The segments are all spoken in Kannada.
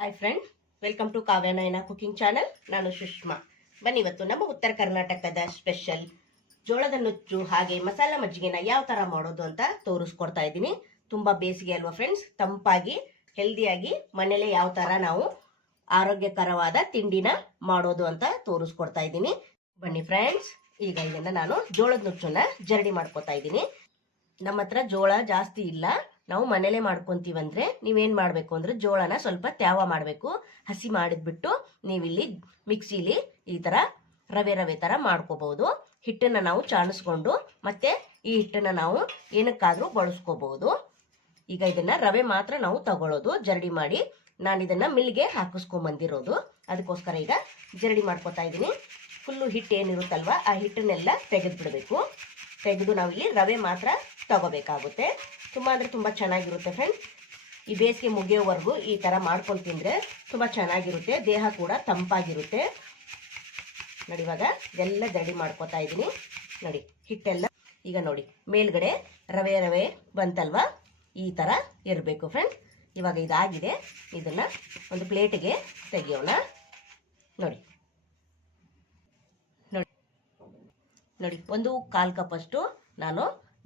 Hi friend welcome to Kavyanayana cooking channel ನಾನು ಸುಷ್ಮಾ. ಬನ್ನಿ ಇವತ್ತು ನಮ್ಮ ಉತ್ತರ ಕರ್ನಾಟಕದ ಸ್ಪೆಷಲ್ ಜೋಳದ ನುಚ್ಚು ಹಾಗೆ ಮಸಾಲ ಮಜ್ಜಿಗೆನ ಯಾವ ಥರ ಮಾಡೋದು ಅಂತ ತೋರಿಸ್ಕೊಡ್ತಾ ಇದ್ದೀನಿ. ತುಂಬ ಬೇಸಿಗೆ ಅಲ್ವಾ ಫ್ರೆಂಡ್ಸ್ ತಂಪಾಗಿ ಹೆಲ್ದಿಯಾಗಿ ಮನೇಲೆ ಯಾವ ಥರ ನಾವು ಆರೋಗ್ಯಕರವಾದ ತಿಂಡಿನ ಮಾಡೋದು ಅಂತ ತೋರಿಸ್ಕೊಡ್ತಾ ಇದ್ದೀನಿ. ಬನ್ನಿ ಫ್ರೆಂಡ್ಸ್ ಈಗ ಇದನ್ನ ನಾನು ಜೋಳದ ನುಚ್ಚನ್ನ ಜರಡಿ ಮಾಡ್ಕೊತಾ ಇದ್ದೀನಿ. ನಮ್ಮ ಹತ್ರ ಜೋಳ ಜಾಸ್ತಿ ಇಲ್ಲ. ನಾವು ಮನೇಲೆ ಮಾಡ್ಕೊಂತೀವಂದ್ರೆ ನೀವೇನ್ ಮಾಡ್ಬೇಕು ಅಂದ್ರೆ ಜೋಳನ ಸ್ವಲ್ಪ ತ್ಯಾವ ಮಾಡಬೇಕು, ಹಸಿ ಮಾಡಿದ್ಬಿಟ್ಟು ನೀವಿಲ್ಲಿ ಮಿಕ್ಸಿಲಿ ಈ ತರ ರವೆ ರವೆ ತರ ಮಾಡ್ಕೋಬಹುದು. ಹಿಟ್ಟನ್ನ ನಾವು ಚಾಣಿಸ್ಕೊಂಡು ಮತ್ತೆ ಈ ಹಿಟ್ಟನ್ನ ನಾವು ಏನಕ್ಕಾದ್ರೂ ಬಳಸ್ಕೋಬಹುದು. ಈಗ ಇದನ್ನ ರವೆ ಮಾತ್ರ ನಾವು ತಗೊಳ್ಳೋದು, ಜರಡಿ ಮಾಡಿ ನಾನು ಇದನ್ನ ಮಿಲ್ಗೆ ಹಾಕಿಸ್ಕೊಂಡ್ ಬಂದಿರೋದು. ಅದಕ್ಕೋಸ್ಕರ ಈಗ ಜರಡಿ ಮಾಡ್ಕೋತಾ ಇದ್ದೀನಿ. ಫುಲ್ಲು ಹಿಟ್ಟು ಏನಿರುತ್ತಲ್ವ, ಆ ಹಿಟ್ಟನ್ನೆಲ್ಲ ತೆಗೆದು ಬಿಡಬೇಕು ತೆಗೆದು ನಾವಿಲ್ಲಿ ರವೆ ಮಾತ್ರ ತಗೋಬೇಕಾಗುತ್ತೆ. ತುಂಬ ಅಂದರೆ ತುಂಬ ಚೆನ್ನಾಗಿರುತ್ತೆ ಫ್ರೆಂಡ್ಸ್ ಈ ಬೇಸಿಗೆ ಮುಗಿಯೋವರೆಗೂ ಈ ಥರ ಮಾಡ್ಕೊಂಡು ತಿಂದರೆ ತುಂಬ ಚೆನ್ನಾಗಿರುತ್ತೆ. ದೇಹ ಕೂಡ ತಂಪಾಗಿರುತ್ತೆ. ನೋಡಿ ಇವಾಗ ಇದೆಲ್ಲ ಜಡಿ ಮಾಡ್ಕೋತಾ ಇದ್ದೀನಿ. ನೋಡಿ, ಹಿಟ್ಟೆಲ್ಲ ಈಗ ನೋಡಿ, ಮೇಲ್ಗಡೆ ರವೆ ರವೆ ಬಂತಲ್ವಾ? ಈ ಥರ ಇರಬೇಕು ಫ್ರೆಂಡ್ಸ್ ಇವಾಗ ಇದಾಗಿದೆ. ಇದನ್ನು ಒಂದು ಪ್ಲೇಟಿಗೆ ತೆಗಿಯೋಣ. ನೋಡಿ. ನೋಡಿ. ನೋಡಿ, ಒಂದು ಕಾಲು ಕಪ್ಪಷ್ಟು ನಾನು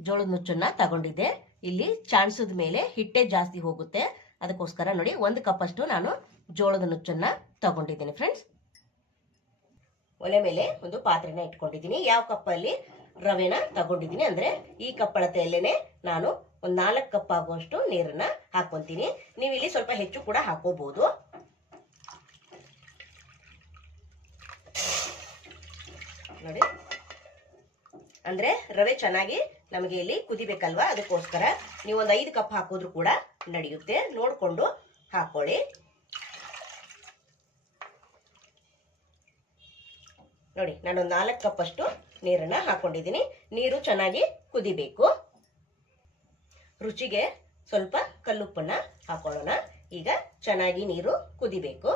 ಜೋಳದ ನುಚ್ಚನ್ನ ತಗೊಂಡಿದ್ದೆ. ಇಲ್ಲಿ ಚಾಣಿಸಿದ ಮೇಲೆ ಹಿಟ್ಟೆ ಜಾಸ್ತಿ ಹೋಗುತ್ತೆ. ಅದಕ್ಕೋಸ್ಕರ ನೋಡಿ, ಒಂದು ಕಪ್ಪಷ್ಟು ನಾನು ಜೋಳದ ನುಚ್ಚನ್ನ ತಗೊಂಡಿದ್ದೀನಿ ಫ್ರೆಂಡ್ಸ್ ಒಲೆ ಮೇಲೆ ಒಂದು ಪಾತ್ರೆನ ಇಟ್ಕೊಂಡಿದ್ದೀನಿ. ಯಾವ ಕಪ್ಪಲ್ಲಿ ರವೆನ ತಗೊಂಡಿದ್ದೀನಿ ಅಂದ್ರೆ, ಈ ಕಪ್ಪಳತೆಯಲ್ಲೇನೆ ನಾನು ಒಂದು ನಾಲ್ಕು ಕಪ್ ಆಗುವಷ್ಟು ನೀರನ್ನ ಹಾಕೊಂತೀನಿ ನೀವು ಇಲ್ಲಿ ಸ್ವಲ್ಪ ಹೆಚ್ಚು ಕೂಡ ಹಾಕೋಬಹುದು ನೋಡಿ. ಅಂದ್ರೆ ರವೆ ಚೆನ್ನಾಗಿ ನಮಗೆ ಇಲ್ಲಿ ಕುದಿಬೇಕಲ್ವಾ? ಅದಕ್ಕೋಸ್ಕರ ನೀವು ಒಂದು ಐದು ಕಪ್ ಹಾಕೋದ್ರು ಕೂಡ ನಡೆಯುತ್ತೆ. ನೋಡ್ಕೊಂಡು ಹಾಕೊಳ್ಳಿ. ನೋಡಿ ನಾನು ನಾಲ್ಕು ಕಪ್ ಅಷ್ಟು ನೀರನ್ನ ಹಾಕೊಂಡಿದ್ದೀನಿ. ನೀರು ಚೆನ್ನಾಗಿ ಕುದಿಬೇಕು. ರುಚಿಗೆ ಸ್ವಲ್ಪ ಕಲ್ಲುಪ್ಪನ್ನ ಹಾಕೊಳ್ಳೋಣ. ಈಗ ಚೆನ್ನಾಗಿ ನೀರು ಕುದಿಬೇಕು.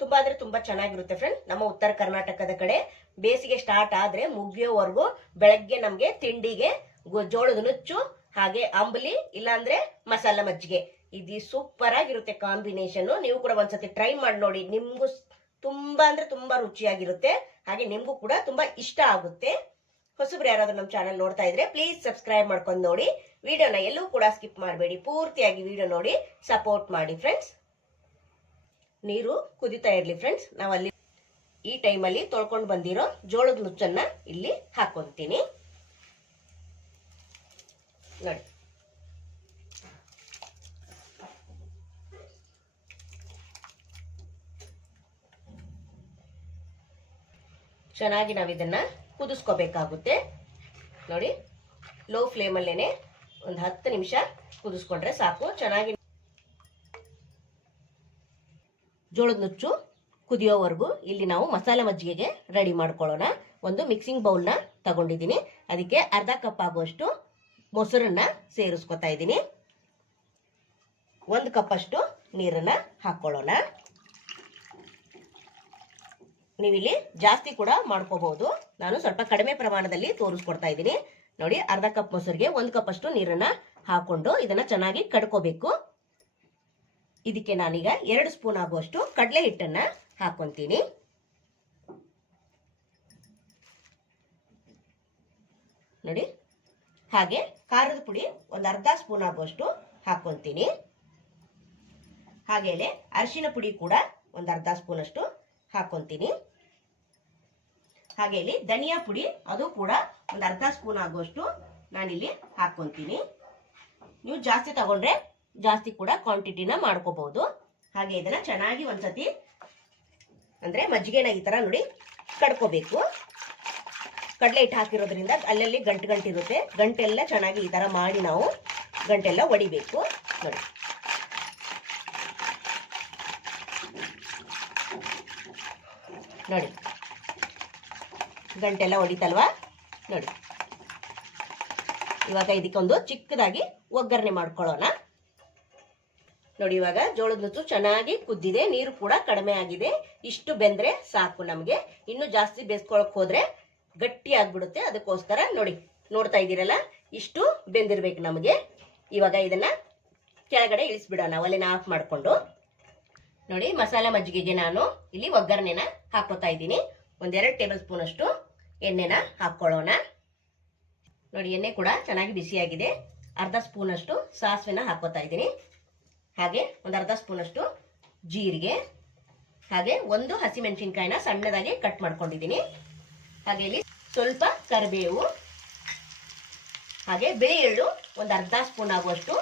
ತುಂಬಾ ಅಂದ್ರೆ ತುಂಬಾ ಚೆನ್ನಾಗಿರುತ್ತೆ ಫ್ರೆಂಡ್ ನಮ್ಮ ಉತ್ತರ ಕರ್ನಾಟಕದ ಕಡೆ ಬೇಸಿಗೆ ಸ್ಟಾರ್ಟ್ ಆದ್ರೆ ಮುಗಿಯೋವರೆಗೂ ಬೆಳಗ್ಗೆ ನಮ್ಗೆ ತಿಂಡಿಗೆ ಜೋಳದ ನುಚ್ಚು, ಹಾಗೆ ಅಂಬಲಿ, ಇಲ್ಲಾಂದ್ರೆ ಮಸಾಲ ಮಜ್ಜಿಗೆ. ಇದು ಸೂಪರ್ ಆಗಿರುತ್ತೆ ಕಾಂಬಿನೇಷನ್ ನೀವು ಕೂಡ ಒಂದ್ಸತಿ ಟ್ರೈ ಮಾಡಿ ನೋಡಿ. ನಿಮ್ಗೂ ತುಂಬಾ ಅಂದ್ರೆ ತುಂಬಾ ರುಚಿಯಾಗಿರುತ್ತೆ. ಹಾಗೆ ನಿಮ್ಗೂ ಕೂಡ ತುಂಬಾ ಇಷ್ಟ ಆಗುತ್ತೆ. ಹೊಸಬ್ರು ಯಾರಾದ್ರೂ ನಮ್ಮ ಚಾನಲ್ ನೋಡ್ತಾ ಇದ್ರೆ ಪ್ಲೀಸ್ ಸಬ್ಸ್ಕ್ರೈಬ್ ಮಾಡ್ಕೊಂಡು ನೋಡಿ. ವಿಡಿಯೋನ ಎಲ್ಲೂ ಕೂಡ ಸ್ಕಿಪ್ ಮಾಡಬೇಡಿ. ಪೂರ್ತಿಯಾಗಿ ವಿಡಿಯೋ ನೋಡಿ ಸಪೋರ್ಟ್ ಮಾಡಿ ಫ್ರೆಂಡ್ಸ್ ನೀರು ಕುದಿತಾ ಇರ್ಲಿ ಫ್ರೆಂಡ್ಸ್ ನಾವಲ್ಲಿ ಈ ಟೈಮಲ್ಲಿ ತೊಳ್ಕೊಂಡು ಬಂದಿರೋ ಜೋಳದ ನುಚ್ಚನ್ನ ಇಲ್ಲಿ ಹಾಕೊಂತೀನಿ ನೋಡಿ. ಚೆನ್ನಾಗಿ ನಾವು ಇದನ್ನ ಕುದಿಸ್ಕೋಬೇಕಾಗುತ್ತೆ. ನೋಡಿ ಲೋ ಫ್ಲೇಮಲ್ಲೇನೆ ಒಂದು ಹತ್ತು ನಿಮಿಷ ಕುದಿಸ್ಕೊಂಡ್ರೆ ಸಾಕು. ಚೆನ್ನಾಗಿ ಜೋಳದ ನುಚ್ಚು ಕುದಿಯೋವರೆಗೂ ಇಲ್ಲಿ ನಾವು ಮಸಾಲೆ ಮಜ್ಜಿಗೆಗೆ ರೆಡಿ ಮಾಡ್ಕೊಳ್ಳೋಣ. ಒಂದು ಮಿಕ್ಸಿಂಗ್ ಬೌಲ್ನ ತಗೊಂಡಿದ್ದೀನಿ. ಅದಕ್ಕೆ ಅರ್ಧ ಕಪ್ ಆಗುವಷ್ಟು ಮೊಸರನ್ನ ಸೇರಿಸ್ಕೊತಾ ಇದ್ದೀನಿ. ಒಂದು ಕಪ್ ಅಷ್ಟು ನೀರನ್ನ ಹಾಕೊಳ್ಳೋಣ. ನೀವಿಲ್ಲಿ ಜಾಸ್ತಿ ಕೂಡ ಮಾಡ್ಕೋಬಹುದು. ನಾನು ಸ್ವಲ್ಪ ಕಡಿಮೆ ಪ್ರಮಾಣದಲ್ಲಿ ತೋರಿಸ್ಕೊಡ್ತಾ ಇದ್ದೀನಿ. ನೋಡಿ, ಅರ್ಧ ಕಪ್ ಮೊಸರಿಗೆ ಒಂದು ಕಪ್ ಅಷ್ಟು ನೀರನ್ನ ಹಾಕೊಂಡು ಇದನ್ನ ಚೆನ್ನಾಗಿ ಕಡ್ಕೋಬೇಕು. ಇದಕ್ಕೆ ನಾನೀಗ ಎರಡು ಸ್ಪೂನ್ ಆಗುವಷ್ಟು ಕಡಲೆ ಹಿಟ್ಟನ್ನ ಹಾಕೊಂತೀನಿ. ನೋಡಿ, ಹಾಗೆ ಖಾರದ ಪುಡಿ ಒಂದು ಅರ್ಧ ಸ್ಪೂನ್ ಆಗುವಷ್ಟು ಹಾಕೊಂತೀನಿ. ಹಾಗೇನೆ ಅರಿಶಿನ ಪುಡಿ ಕೂಡ ಒಂದು ಅರ್ಧ ಸ್ಪೂನ್ ಅಷ್ಟು ಹಾಕೊಂತೀನಿ. ಹಾಗೆ ಇಲ್ಲಿ ಧನಿಯಾ ಪುಡಿ ಅದು ಕೂಡ ಒಂದು ಅರ್ಧ ಸ್ಪೂನ್ ಆಗುವಷ್ಟು ನಾನಿಲ್ಲಿ ಹಾಕೊಂತೀನಿ. ನೀವು ಜಾಸ್ತಿ ತಗೊಂಡ್ರೆ ಜಾಸ್ತಿ ಕೂಡ ಕ್ವಾಂಟಿಟಿನ ಮಾಡ್ಕೋಬಹುದು. ಹಾಗೆ ಇದನ್ನ ಚೆನ್ನಾಗಿ ಒಂದ್ಸತಿ ಅಂದ್ರೆ ಮಜ್ಜಿಗೆನ ಈ ತರ ನೋಡಿ ಕಡ್ಕೋಬೇಕು. ಕಡಲೆ ಹಿಟ್ಟು ಹಾಕಿರೋದ್ರಿಂದ ಅಲ್ಲಲ್ಲಿ ಗಂಟು ಗಂಟಿರುತ್ತೆ ಗಂಟೆಲ್ಲ ಚೆನ್ನಾಗಿ ಈ ತರ ಮಾಡಿ ನಾವು ಗಂಟೆಲ್ಲ ಒಡಿಬೇಕು. ನೋಡಿ. ನೋಡಿ. ಗಂಟೆಲ್ಲ ಹೊಡಿತಲ್ವಾ ನೋಡಿ. ಇವಾಗ ಇದಕ್ಕೊಂದು ಚಿಕ್ಕದಾಗಿ ಒಗ್ಗರಣೆ ಮಾಡ್ಕೊಳ್ಳೋಣ. ನೋಡಿ, ಇವಾಗ ಜೋಳದ ನುಚ್ಚು ಚೆನ್ನಾಗಿ ಕುದ್ದಿದೆ, ನೀರು ಕೂಡ ಕಡಿಮೆ ಆಗಿದೆ. ಇಷ್ಟು ಬೆಂದ್ರೆ ಸಾಕು ನಮಗೆ. ಇನ್ನು ಜಾಸ್ತಿ ಬೇಯಿಸ್ಕೊಳಕ್ ಹೋದ್ರೆ ಗಟ್ಟಿ ಆಗ್ಬಿಡುತ್ತೆ. ಅದಕ್ಕೋಸ್ಕರ ನೋಡಿ, ನೋಡ್ತಾ ಇದ್ದೀರಲ್ಲ, ಇಷ್ಟು ಬೆಂದಿರ್ಬೇಕು ನಮಗೆ. ಇವಾಗ ಇದನ್ನ ಕೆಳಗಡೆ ಇಳಿಸ್ಬಿಡೋಣ. ಒಲೆನ ಆಫ್ ಮಾಡಿಕೊಂಡು. ನೋಡಿ, ಮಸಾಲೆ ಮಜ್ಜಿಗೆಗೆ ನಾನು ಇಲ್ಲಿ ಒಗ್ಗರಣೆನ ಹಾಕೋತಾ ಇದ್ದೀನಿ. ಒಂದೆರಡು ಟೇಬಲ್ ಸ್ಪೂನ್ ಅಷ್ಟು ಎಣ್ಣೆನ ಹಾಕೊಳ್ಳೋಣ ನೋಡಿ, ಎಣ್ಣೆ ಕೂಡ ಚೆನ್ನಾಗಿ ಬಿಸಿಯಾಗಿದೆ. ಅರ್ಧ ಸ್ಪೂನ್ ಅಷ್ಟು ಸಾಸಿವೆನ ಹಾಕೋತಾ ಇದ್ದೀನಿ. ಹಾಗೆ ಒಂದು ಅರ್ಧ ಸ್ಪೂನ್ ಅಷ್ಟು ಜೀರಿಗೆ, ಹಾಗೆ ಒಂದು ಹಸಿಮೆಣಸಿನ್ಕಾಯಿನ ಸಣ್ಣದಾಗಿ ಕಟ್ ಮಾಡ್ಕೊಂಡಿದ್ದೀನಿ. ಹಾಗೆ ಇಲ್ಲಿ ಸ್ವಲ್ಪ ಕರಿಬೇವು, ಹಾಗೆ ಬಿಳಿ ಎಳ್ಳು ಒಂದು ಅರ್ಧ ಸ್ಪೂನ್ ಆಗುವಷ್ಟು,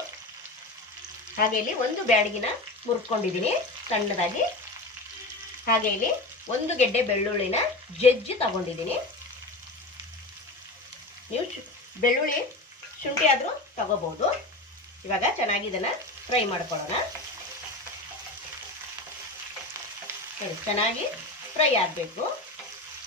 ಹಾಗೆ ಇಲ್ಲಿ ಒಂದು ಬ್ಯಾಡಗಿನ ಮುರ್ಕೊಂಡಿದ್ದೀನಿ ಸಣ್ಣದಾಗಿ. ಹಾಗೆ ಇಲ್ಲಿ ಒಂದು ಗೆಡ್ಡೆ ಬೆಳ್ಳುಳ್ಳಿನ ಜಜ್ಜಿ ತಗೊಂಡಿದ್ದೀನಿ. ನೀವು ಬೆಳ್ಳುಳ್ಳಿ ಶುಂಠಿ ಆದರೂ ತಗೋಬಹುದು. ಇವಾಗ ಚೆನ್ನಾಗಿ ಇದನ್ನ ಫ್ರೈ ಮಾಡ್ಕೊಳ್ಳೋಣ. ಚೆನ್ನಾಗಿ ಫ್ರೈ ಆಗಬೇಕು.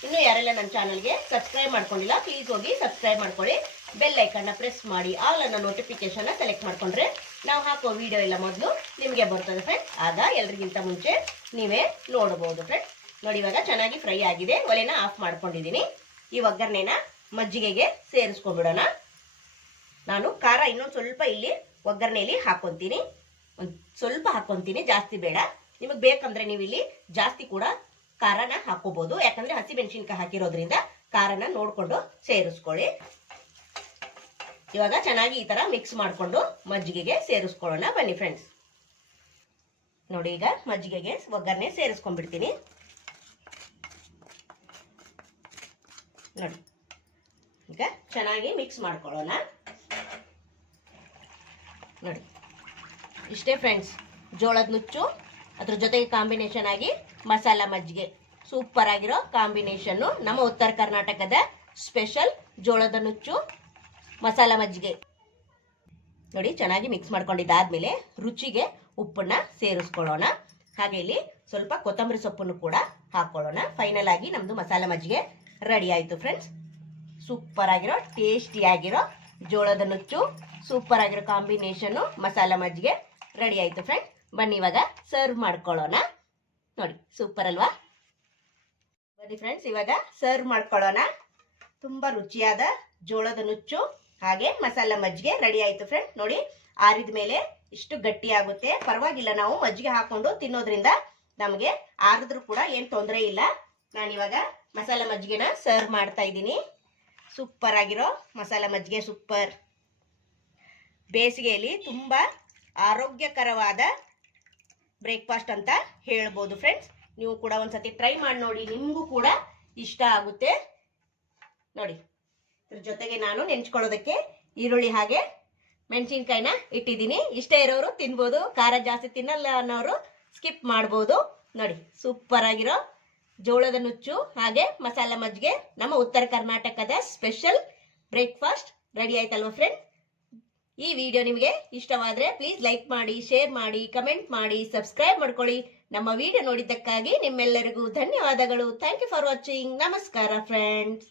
ಇನ್ನು ಯಾರೆಲ್ಲ ನನ್ನ ಚಾನಲ್ಗೆ ಸಬ್ಸ್ಕ್ರೈಬ್ ಮಾಡ್ಕೊಂಡಿಲ್ಲ ಪ್ಲೀಸ್ ಹೋಗಿ ಸಬ್ಸ್ಕ್ರೈಬ್ ಮಾಡ್ಕೊಳ್ಳಿ. ಬೆಲ್ ಐಕನ್ನ ಪ್ರೆಸ್ ಮಾಡಿ ಆಲ್ ಅನ್ನೋ ನೋಟಿಫಿಕೇಶನ್ನ ಸೆಲೆಕ್ಟ್ ಮಾಡ್ಕೊಂಡ್ರೆ ನಾವು ಹಾಕೋ ವಿಡಿಯೋ ಎಲ್ಲ ಮೊದಲು ನಿಮಗೆ ಬರ್ತದೆ ಫ್ರೆಂಡ್ ಆಗ ಎಲ್ರಿಗಿಂತ ಮುಂಚೆ ನೀವೇ ನೋಡಬಹುದು ಫ್ರೆಂಡ್ ನೋಡಿ, ಇವಾಗ ಚೆನ್ನಾಗಿ ಫ್ರೈ ಆಗಿದೆ. ಒಲೆನ ಆಫ್ ಮಾಡ್ಕೊಂಡಿದ್ದೀನಿ. ಈ ಒಗ್ಗರಣೆನ ಮಜ್ಜಿಗೆಗೆ ಸೇರಿಸ್ಕೊಂಡ್ಬಿಡೋಣ. ನಾನು ಖಾರ ಇನ್ನೊಂದು ಸ್ವಲ್ಪ ಇಲ್ಲಿ ಒಗ್ಗರಣೆಯಲ್ಲಿ ಹಾಕೊಂತೀನಿ. ಒಂದು ಸ್ವಲ್ಪ ಹಾಕೊಂತೀನಿ, ಜಾಸ್ತಿ ಬೇಡ. ನಿಮಗೆ ಬೇಕಂದ್ರೆ ನೀವು ಇಲ್ಲಿ ಜಾಸ್ತಿ ಕೂಡ ಖಾರನ ಹಾಕೋಬಹುದು ಯಾಕಂದ್ರೆ ಹಸಿ ಮೆಣಸಿನ್ಕಾಯಿ ಹಾಕಿರೋದ್ರಿಂದ ಖಾರನ ನೋಡ್ಕೊಂಡು ಸೇರಿಸ್ಕೊಳ್ಳಿ. ಇವಾಗ ಚೆನ್ನಾಗಿ ಈ ತರ ಮಿಕ್ಸ್ ಮಾಡ್ಕೊಂಡು ಮಜ್ಜಿಗೆಗೆ ಸೇರಿಸ್ಕೊಳ್ಳೋಣ. ಬನ್ನಿ ಫ್ರೆಂಡ್ಸ್ ನೋಡಿ ಈಗ ಮಜ್ಜಿಗೆಗೆ ಒಗ್ಗರಣೆ ಸೇರಿಸ್ಕೊಂಡ್ಬಿಡ್ತೀನಿ. ನೋಡಿ. ಈಗ ಚೆನ್ನಾಗಿ ಮಿಕ್ಸ್ ಮಾಡ್ಕೊಳ್ಳೋಣ. ನೋಡಿ. ಇಷ್ಟೇ ಫ್ರೆಂಡ್ಸ್ ಜೋಳದ ನುಚ್ಚು, ಅದ್ರ ಜೊತೆಗೆ ಕಾಂಬಿನೇಷನ್ ಆಗಿ ಮಸಾಲ ಮಜ್ಜಿಗೆ. ಸೂಪರ್ ಆಗಿರೋ ಕಾಂಬಿನೇಷನ್ನು ನಮ್ಮ ಉತ್ತರ ಕರ್ನಾಟಕದ ಸ್ಪೆಷಲ್ ಜೋಳದ ನುಚ್ಚು, ಮಸಾಲ ಮಜ್ಜಿಗೆ. ನೋಡಿ, ಚೆನ್ನಾಗಿ ಮಿಕ್ಸ್ ಮಾಡ್ಕೊಂಡಿದ್ದಾದ್ಮೇಲೆ ರುಚಿಗೆ ಉಪ್ಪನ್ನು ಸೇರಿಸ್ಕೊಳ್ಳೋಣ. ಹಾಗೆ ಇಲ್ಲಿ ಸ್ವಲ್ಪ ಕೊತ್ತಂಬರಿ ಸೊಪ್ಪನ್ನು ಕೂಡ ಹಾಕ್ಕೊಳ್ಳೋಣ ಫೈನಲ್ ಆಗಿ ನಮ್ಮದು ಮಸಾಲ ಮಜ್ಜಿಗೆ ರೆಡಿ ಆಯಿತು ಫ್ರೆಂಡ್ಸ್ ಸೂಪರ್ ಆಗಿರೋ ಟೇಸ್ಟಿ ಆಗಿರೋ ಜೋಳದ ನುಚ್ಚು ಸೂಪರ್ ಆಗಿರೋ ಕಾಂಬಿನೇಷನ್ ಮಸಾಲ ಮಜ್ಜಿಗೆ ರೆಡಿ ಆಯ್ತು ಫ್ರೆಂಡ್ ಬನ್ನಿ ಇವಾಗ ಸರ್ವ್ ಮಾಡ್ಕೊಳ್ಳೋಣ. ನೋಡಿ ಸೂಪರ್ ಅಲ್ವಾ? ಬನ್ನಿ ಫ್ರೆಂಡ್ಸ್ ಇವಾಗ ಸರ್ವ್ ಮಾಡ್ಕೊಳ್ಳೋಣ. ತುಂಬಾ ರುಚಿಯಾದ ಜೋಳದ ನುಚ್ಚು, ಹಾಗೆ ಮಸಾಲ ಮಜ್ಜಿಗೆ ರೆಡಿ ಆಯ್ತು ಫ್ರೆಂಡ್ ನೋಡಿ, ಆರಿದ ಮೇಲೆ ಇಷ್ಟು ಗಟ್ಟಿ ಆಗುತ್ತೆ. ಪರವಾಗಿಲ್ಲ, ನಾವು ಮಜ್ಜಿಗೆ ಹಾಕೊಂಡು ತಿನ್ನೋದ್ರಿಂದ ನಮಗೆ ಆರಿದ್ರು ಕೂಡ ಏನು ತೊಂದರೆ ಇಲ್ಲ. ನಾನಿವಾಗ ಮಸಾಲ ಮಜ್ಜಿಗೆನ ಸರ್ವ್ ಮಾಡ್ತಾ ಇದ್ದೀನಿ. ಸೂಪರ್ ಆಗಿರೋ ಮಸಾಲ ಮಜ್ಜಿಗೆ ಸೂಪರ್. ಬೇಸಿಗೆಯಲ್ಲಿ ತುಂಬ ಆರೋಗ್ಯಕರವಾದ ಬ್ರೇಕ್ಫಾಸ್ಟ್ ಅಂತ ಹೇಳ್ಬೋದು ಫ್ರೆಂಡ್ಸ್. ನೀವು ಕೂಡ ಒಂದ್ಸತಿ ಟ್ರೈ ಮಾಡಿ ನೋಡಿ, ನಿಮಗೂ ಕೂಡ ಇಷ್ಟ ಆಗುತ್ತೆ. ನೋಡಿ, ಇದ್ರ ಜೊತೆಗೆ ನಾನು ನೆಂಚ್ಕೊಳ್ಳೋದಕ್ಕೆ ಈರುಳ್ಳಿ ಹಾಗೆ ಮೆಣಸಿನ್ಕಾಯಿನ ಇಟ್ಟಿದ್ದೀನಿ. ಇಷ್ಟ ಇರೋರು ತಿನ್ಬೋದು, ಖಾರ ಜಾಸ್ತಿ ತಿನ್ನಲ್ಲ ಅನ್ನೋರು ಸ್ಕಿಪ್ ಮಾಡ್ಬೋದು. ನೋಡಿ ಸೂಪರ್ ಆಗಿರೋ ಜೋಳದ ನುಚ್ಚು ಹಾಗೆ ಮಸಾಲ ಮಜ್ಜಿಗೆ, ನಮ್ಮ ಉತ್ತರ ಕರ್ನಾಟಕದ ಸ್ಪೆಷಲ್ ಬ್ರೇಕ್ಫಾಸ್ಟ್ ರೆಡಿ ಆಯ್ತಲ್ವ ಫ್ರೆಂಡ್ ಈ ವಿಡಿಯೋ ನಿಮಗೆ ಇಷ್ಟವಾದ್ರೆ ಪ್ಲೀಸ್ ಲೈಕ್ ಮಾಡಿ ಶೇರ್ ಮಾಡಿ ಕಮೆಂಟ್ ಮಾಡಿ ಸಬ್ಸ್ಕ್ರೈಬ್ ಮಾಡ್ಕೊಳ್ಳಿ. ನಮ್ಮ ವಿಡಿಯೋ ನೋಡಿದ್ದಕ್ಕಾಗಿ ನಿಮ್ಮೆಲ್ಲರಿಗೂ ಧನ್ಯವಾದಗಳು. ಥ್ಯಾಂಕ್ ಯು ಫಾರ್ ವಾಚಿಂಗ್ ನಮಸ್ಕಾರ ಫ್ರೆಂಡ್ಸ್